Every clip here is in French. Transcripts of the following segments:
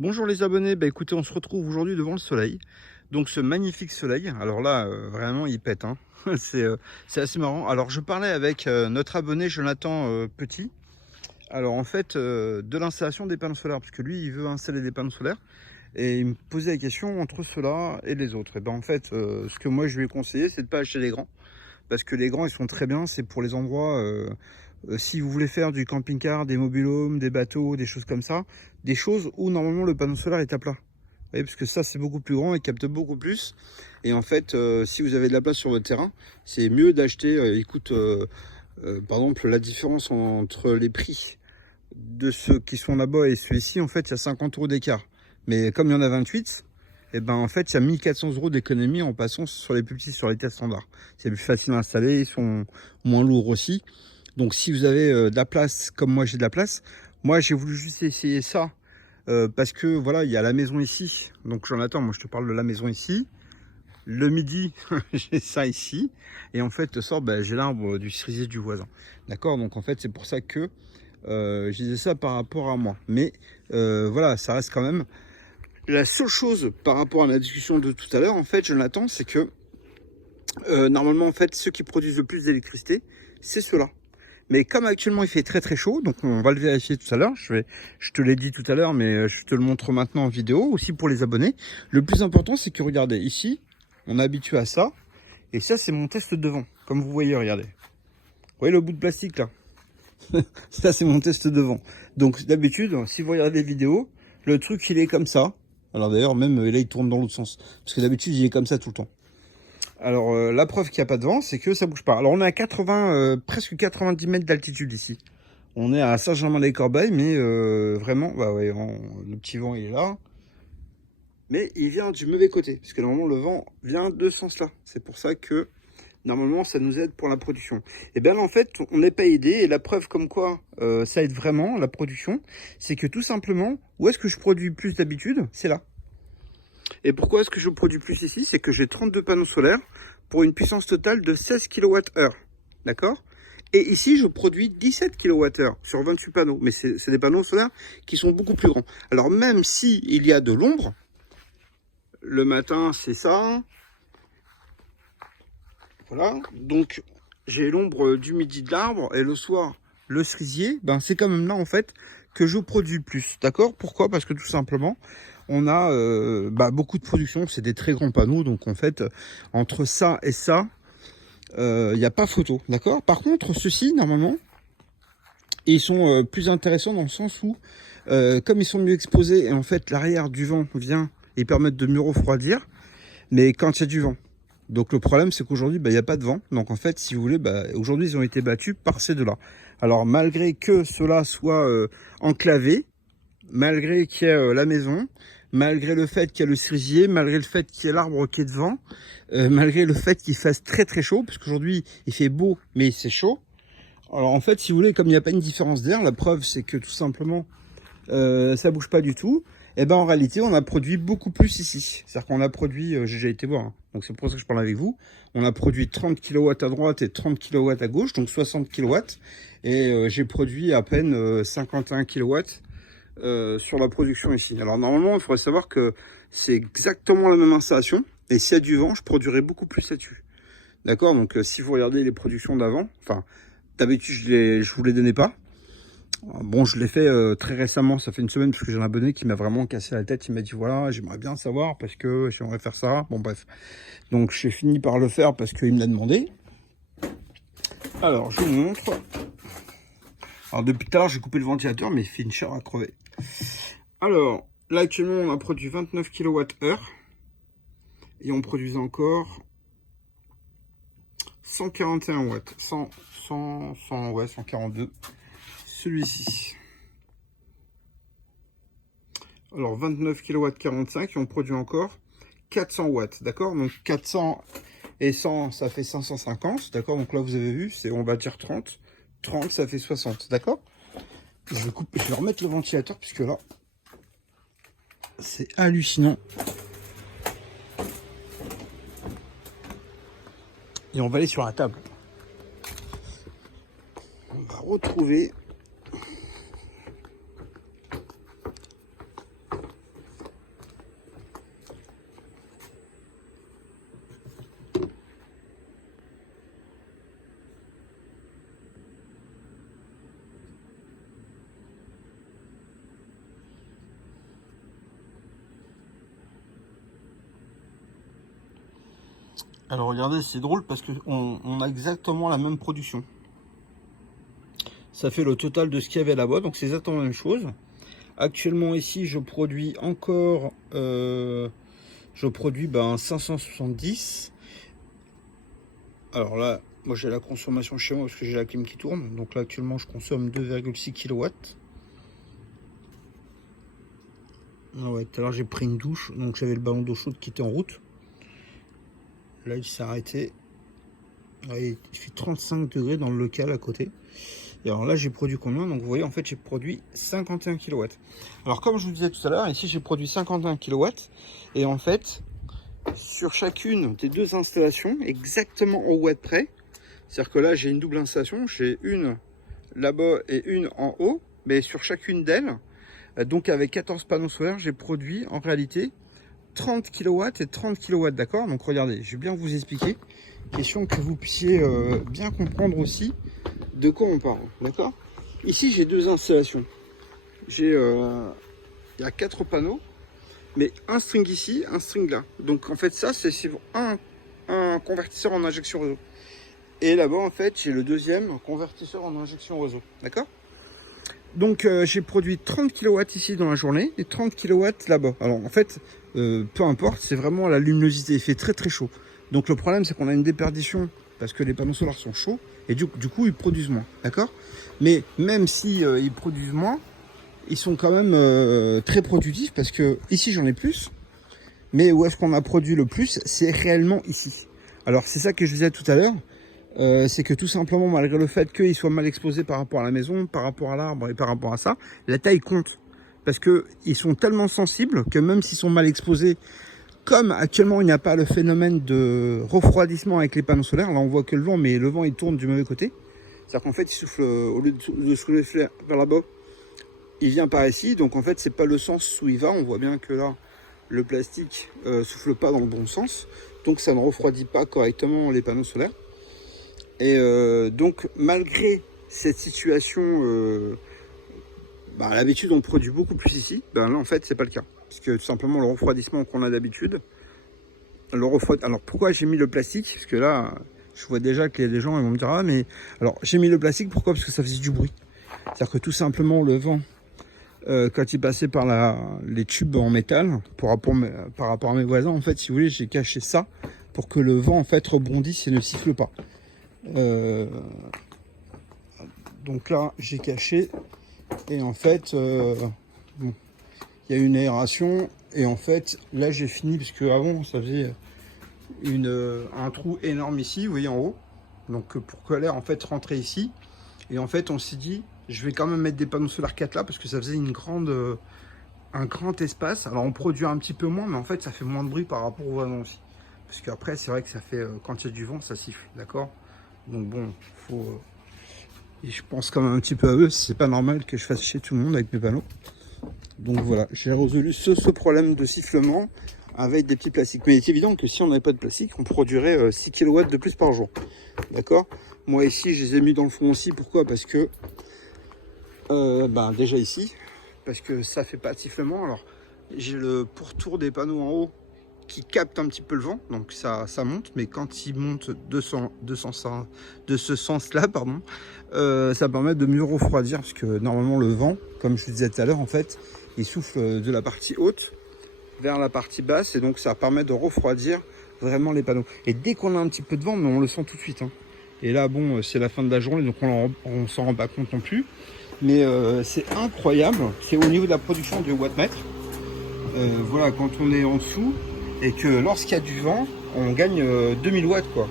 Bonjour les abonnés, bah écoutez, on se retrouve aujourd'hui devant le soleil. Donc ce magnifique soleil, alors là, vraiment il pète, hein. C'est assez marrant. Alors je parlais avec notre abonné Jonathan Petit, alors en fait, de l'installation des panneaux solaires, parce que lui il veut installer des panneaux solaires, et il me posait la question entre ceux-là et les autres. Et ben en fait, ce que moi je lui ai conseillé, c'est de pas acheter les grands, parce que les grands ils sont très bien, c'est pour les endroits... si vous voulez faire du camping-car, des mobil-homes, des bateaux, des choses comme ça, des choses où normalement le panneau solaire est à plat. Vous voyez, parce que ça c'est beaucoup plus grand et capte beaucoup plus. Et en fait, si vous avez de la place sur votre terrain, c'est mieux d'acheter, par exemple, la différence entre les prix de ceux qui sont là-bas et celui-ci, en fait, il y a 50 € d'écart. Mais comme il y en a 28, et ben en fait, il y a 1400 € d'économie en passant sur les plus petits, sur les tests standards. C'est plus facile à installer, ils sont moins lourds aussi. Donc si vous avez de la place, comme moi j'ai de la place, moi j'ai voulu juste essayer ça parce que voilà, il y a la maison ici. Donc Jonathan, moi je te parle de la maison ici. Le midi, j'ai ça ici. Et en fait, le soir, ben, j'ai l'arbre du cerisier du voisin. D'accord. Donc en fait, c'est pour ça que je disais ça par rapport à moi. Mais voilà, ça reste quand même. La seule chose par rapport à la discussion de tout à l'heure, en fait, Jonathan, c'est que normalement, en fait, ceux qui produisent le plus d'électricité, c'est ceux-là. Mais comme actuellement il fait très très chaud, donc on va le vérifier tout à l'heure, je te l'ai dit tout à l'heure, mais je te le montre maintenant en vidéo, aussi pour les abonnés. Le plus important, c'est que regardez, ici, on est habitué à ça, et ça c'est mon test de vent, comme vous voyez, regardez. Vous voyez le bout de plastique là? Ça c'est mon test de vent. Donc d'habitude, si vous regardez les vidéos, le truc il est comme ça. Alors d'ailleurs, même là il tourne dans l'autre sens, parce que d'habitude il est comme ça tout le temps. Alors la preuve qu'il n'y a pas de vent, c'est que ça bouge pas. Alors on est à 80, presque 90 mètres d'altitude ici. On est à Saint-Germain-les-Corbeilles, mais vraiment, bah ouais, le petit vent il est là. Mais il vient du mauvais côté, puisque normalement le vent vient de ce sens-là. C'est pour ça que normalement ça nous aide pour la production. Et bien là en fait, on n'est pas aidé, et la preuve comme quoi ça aide vraiment la production, c'est que tout simplement, où est-ce que je produis plus d'habitude? C'est là. Et pourquoi est-ce que je produis plus ici? C'est que j'ai 32 panneaux solaires pour une puissance totale de 16 kWh. D'accord? Et ici, je produis 17 kWh sur 28 panneaux. Mais c'est des panneaux solaires qui sont beaucoup plus grands. Alors même si il y a de l'ombre, le matin c'est ça. Voilà. Donc j'ai l'ombre du midi de l'arbre et le soir le cerisier. Ben, c'est quand même là en fait que je produis plus. D'accord? Pourquoi? Parce que tout simplement, on a beaucoup de production. C'est des très grands panneaux. Donc en fait, entre ça et ça, il n'y a pas photo. D'accord? Par contre, ceux-ci, normalement, ils sont plus intéressants dans le sens où, comme ils sont mieux exposés, et en fait l'arrière du vent vient et permettent de mieux refroidir, mais quand il y a du vent. Donc le problème c'est qu'aujourd'hui il n'y a pas de vent, donc en fait si vous voulez, aujourd'hui ils ont été battus par ces deux-là. Alors malgré que cela soit enclavé, malgré qu'il y ait la maison, malgré le fait qu'il y ait le cerisier, malgré le fait qu'il y ait l'arbre qui est devant, malgré le fait qu'il fasse très très chaud, parce qu'aujourd'hui il fait beau mais c'est chaud. Alors en fait, si vous voulez, comme il n'y a pas une différence d'air, la preuve c'est que tout simplement ça bouge pas du tout. Et ben en réalité, on a produit beaucoup plus ici. C'est-à-dire qu'on a produit, j'ai déjà été voir, hein, donc c'est pour ça que je parle avec vous. On a produit 30 kW à droite et 30 kW à gauche, donc 60 kW. Et j'ai produit à peine 51 kW sur la production ici. Alors normalement, il faudrait savoir que c'est exactement la même installation. Et s'il y a du vent, je produirais beaucoup plus là-dessus. D'accord? Donc si vous regardez les productions d'avant, enfin, d'habitude je vous les donnais pas. Bon, je l'ai fait très récemment, ça fait une semaine, parce que j'ai un abonné qui m'a vraiment cassé la tête. Il m'a dit voilà, j'aimerais bien savoir parce que j'aimerais faire ça. Bon, bref. Donc, j'ai fini par le faire parce qu'il me l'a demandé. Alors, je vous montre. Alors, depuis tout à l'heure, j'ai coupé le ventilateur, mais il fait une chair à crever. Alors, là, actuellement, on a produit 29 kWh. Et on produisait encore 141 watts. 100, ouais, 142. Celui-ci. Alors 29 kW 45 et on produit encore 400 watts, d'accord? Donc 400 et 100, ça fait 550, d'accord? Donc là vous avez vu, c'est on va dire 30. 30, ça fait 60, d'accord? Je vais remettre le ventilateur puisque là, c'est hallucinant. Et on va aller sur la table. On va retrouver... Alors regardez, c'est drôle parce qu'on a exactement la même production. Ça fait le total de ce qu'il y avait là-bas, donc c'est exactement la même chose. Actuellement ici, je produis encore, je produis 570. Alors là, moi j'ai la consommation chez moi parce que j'ai la clim qui tourne. Donc là actuellement, je consomme 2,6 kW. Ah ouais, tout à l'heure j'ai pris une douche, donc j'avais le ballon d'eau chaude qui était en route. Là il s'est arrêté. Il fait 35 degrés dans le local à côté. Et alors là j'ai produit combien? Donc vous voyez, en fait j'ai produit 51 kW. Alors comme je vous disais tout à l'heure, ici j'ai produit 51 kW. Et en fait, sur chacune des deux installations, exactement au watt près, c'est-à-dire que là j'ai une double installation, j'ai une là-bas et une en haut, mais sur chacune d'elles, donc avec 14 panneaux solaires, j'ai produit en réalité 30 kW et 30 kW, d'accord? Donc regardez, je vais bien vous expliquer, question que vous puissiez bien comprendre aussi de quoi on parle, d'accord? Ici j'ai deux installations, il y a 4 panneaux, mais un string ici, un string là. Donc en fait ça c'est un convertisseur en injection réseau. Et là-bas en fait j'ai le deuxième convertisseur en injection réseau, d'accord? Donc j'ai produit 30 kW ici dans la journée et 30 kW là-bas. Alors en fait, peu importe, c'est vraiment la luminosité, il fait très très chaud. Donc le problème c'est qu'on a une déperdition parce que les panneaux solaires sont chauds et du coup ils produisent moins, d'accord? Mais même si ils produisent moins, ils sont quand même très productifs parce que ici j'en ai plus. Mais où est-ce qu'on a produit le plus? C'est réellement ici. Alors c'est ça que je disais tout à l'heure. C'est que tout simplement, malgré le fait qu'ils soient mal exposés par rapport à la maison, par rapport à l'arbre et par rapport à ça, la taille compte. Parce qu'ils sont tellement sensibles que même s'ils sont mal exposés, comme actuellement il n'y a pas le phénomène de refroidissement avec les panneaux solaires, là on voit que le vent, mais le vent il tourne du mauvais côté. C'est-à-dire qu'en fait il souffle, au lieu de souffler vers là-bas, il vient par ici. Donc en fait c'est pas le sens où il va. On voit bien que là, le plastique souffle pas dans le bon sens. Donc ça ne refroidit pas correctement les panneaux solaires. Et donc malgré cette situation, à l'habitude on produit beaucoup plus ici, là en fait c'est pas le cas. Parce que tout simplement le refroidissement qu'on a d'habitude, alors pourquoi j'ai mis le plastique? Parce que là je vois déjà qu'il y a des gens qui vont me dire ah mais alors j'ai mis le plastique pourquoi? Parce que ça faisait du bruit. C'est-à-dire que tout simplement le vent, quand il passait par les tubes en métal, par rapport à mes voisins, en fait si vous voulez j'ai caché ça pour que le vent en fait rebondisse et ne siffle pas. Donc là j'ai caché et en fait bon, il y a une aération et en fait là j'ai fini parce que avant ça faisait un trou énorme ici, vous voyez en haut, donc pour que l'air en fait rentrait ici. Et en fait on s'est dit je vais quand même mettre des panneaux solaires 4 là parce que ça faisait un grand espace. Alors on produit un petit peu moins mais en fait ça fait moins de bruit par rapport aux voisins aussi, parce qu'après c'est vrai que ça fait quand il y a du vent ça siffle, d'accord? Donc bon, et je pense quand même un petit peu à eux, c'est pas normal que je fasse chier tout le monde avec mes panneaux. Donc voilà, j'ai résolu ce problème de sifflement avec des petits plastiques. Mais il est évident que si on n'avait pas de plastique, on produirait 6 kW de plus par jour. D'accord? Moi ici, je les ai mis dans le fond aussi. Pourquoi? Parce que, déjà ici, parce que ça fait pas de sifflement. Alors, j'ai le pourtour des panneaux en haut qui capte un petit peu le vent, donc ça monte, mais quand il monte de ce sens-là, pardon, ça permet de mieux refroidir, parce que normalement le vent, comme je le disais tout à l'heure, en fait, il souffle de la partie haute vers la partie basse, et donc ça permet de refroidir vraiment les panneaux. Et dès qu'on a un petit peu de vent, mais on le sent tout de suite, hein. Et là, bon, c'est la fin de la journée, donc on s'en rend pas compte non plus, mais c'est incroyable, c'est au niveau de la production du wattmètre. Voilà, quand on est en dessous, et que lorsqu'il y a du vent, on gagne 2000 watts quoi.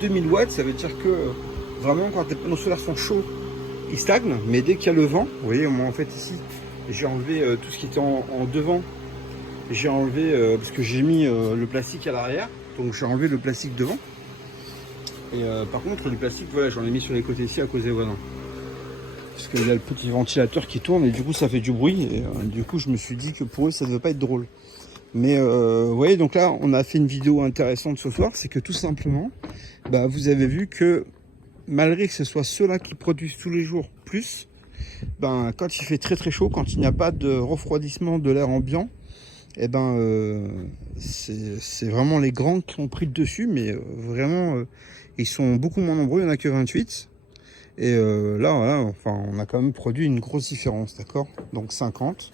2000 watts, ça veut dire que vraiment quand les panneaux solaires sont chauds, ils stagnent, mais dès qu'il y a le vent, vous voyez, moi en fait ici, j'ai enlevé tout ce qui était en devant, j'ai enlevé, parce que j'ai mis le plastique à l'arrière, donc j'ai enlevé le plastique devant, et par contre le plastique, voilà, j'en ai mis sur les côtés ici à cause des voisins. Parce qu'il y a le petit ventilateur qui tourne et du coup ça fait du bruit, et du coup je me suis dit que pour eux ça ne devait pas être drôle. Mais vous voyez, donc là on a fait une vidéo intéressante ce soir, c'est que tout simplement vous avez vu que malgré que ce soit ceux-là qui produisent tous les jours plus, quand il fait très très chaud, quand il n'y a pas de refroidissement de l'air ambiant, et ben c'est vraiment les grands qui ont pris le dessus, mais vraiment ils sont beaucoup moins nombreux, il n'y en a que 28. Et là, voilà, enfin, on a quand même produit une grosse différence, d'accord? Donc 50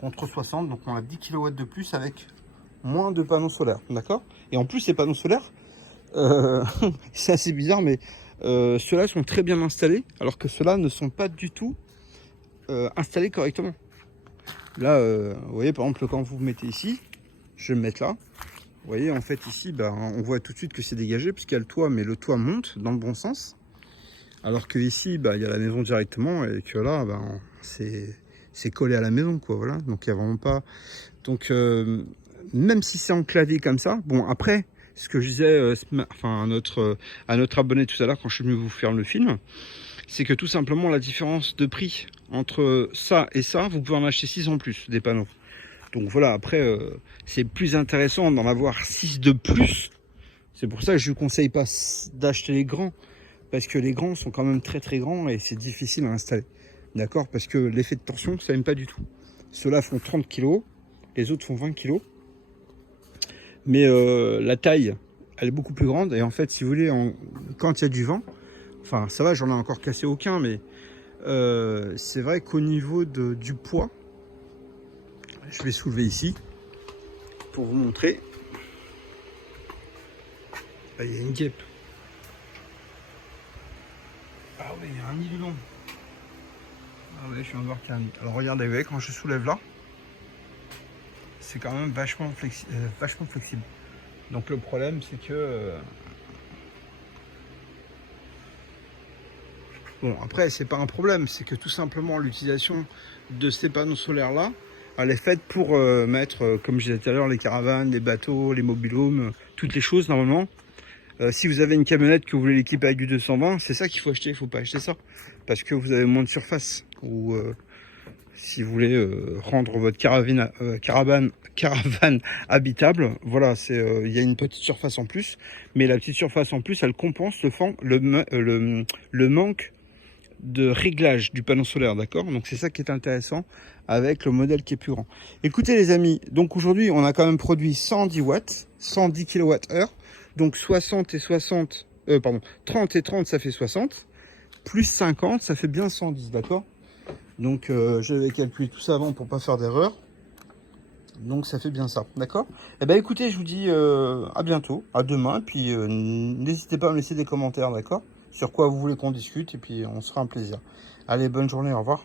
contre 60, donc on a 10 kW de plus avec moins de panneaux solaires, d'accord? Et en plus, ces panneaux solaires, c'est assez bizarre, mais ceux-là sont très bien installés, alors que ceux-là ne sont pas du tout installés correctement. Là, vous voyez, par exemple, quand vous vous mettez ici, je vais me mettre là. Vous voyez, en fait, ici, bah, on voit tout de suite que c'est dégagé, puisqu'il y a le toit, mais le toit monte dans le bon sens. Alors que ici, bah, il y a la maison directement, et que là, bah, c'est collé à la maison, quoi. Voilà. Donc, il n'y a vraiment pas. Donc, même si c'est enclavé comme ça, bon, après, ce que je disais enfin, à notre abonné tout à l'heure, quand je suis venu vous faire le film, c'est que tout simplement, la différence de prix entre ça et ça, vous pouvez en acheter 6 en plus, des panneaux. Donc voilà, après, c'est plus intéressant d'en avoir 6 de plus. C'est pour ça que je ne vous conseille pas d'acheter les grands. Parce que les grands sont quand même très très grands et c'est difficile à installer. D'accord? Parce que l'effet de torsion, ça n'aime pas du tout. Ceux-là font 30 kg, les autres font 20 kg. Mais la taille, elle est beaucoup plus grande. Et en fait, si vous voulez, quand il y a du vent, enfin ça va, j'en ai encore cassé aucun, mais c'est vrai qu'au niveau du poids, je vais soulever ici pour vous montrer. Là, il y a une guêpe. Ah oui, il y a un nid dedans. Ah ouais, je viens de voir qu'il y a un nid. Alors regardez, vous voyez, quand je soulève là, c'est quand même vachement flexible. Donc le problème, c'est que... Bon, après, c'est pas un problème, c'est que tout simplement l'utilisation de ces panneaux solaires là, elle est faite pour mettre, comme je disais tout à l'heure, les caravanes, les bateaux, les mobilhomes, toutes les choses normalement. Si vous avez une camionnette que vous voulez l'équiper avec du 220, c'est ça qu'il faut acheter, il ne faut pas acheter ça. Parce que vous avez moins de surface. Ou si vous voulez rendre votre caravane habitable, voilà, il y a une petite surface en plus. Mais la petite surface en plus, elle compense le manque de réglage du panneau solaire, d'accord? Donc c'est ça qui est intéressant avec le modèle qui est plus grand. Écoutez les amis, donc aujourd'hui on a quand même produit 110 watts, 110 kWh, donc 60 et 60, 30 et 30 ça fait 60, plus 50 ça fait bien 110, d'accord? Donc j'avais calculé tout ça avant pour pas faire d'erreur. Donc ça fait bien ça, d'accord? Eh ben écoutez, je vous dis à bientôt, à demain, puis n'hésitez pas à me laisser des commentaires, d'accord? Sur quoi vous voulez qu'on discute, et puis on sera un plaisir. Allez, bonne journée, au revoir.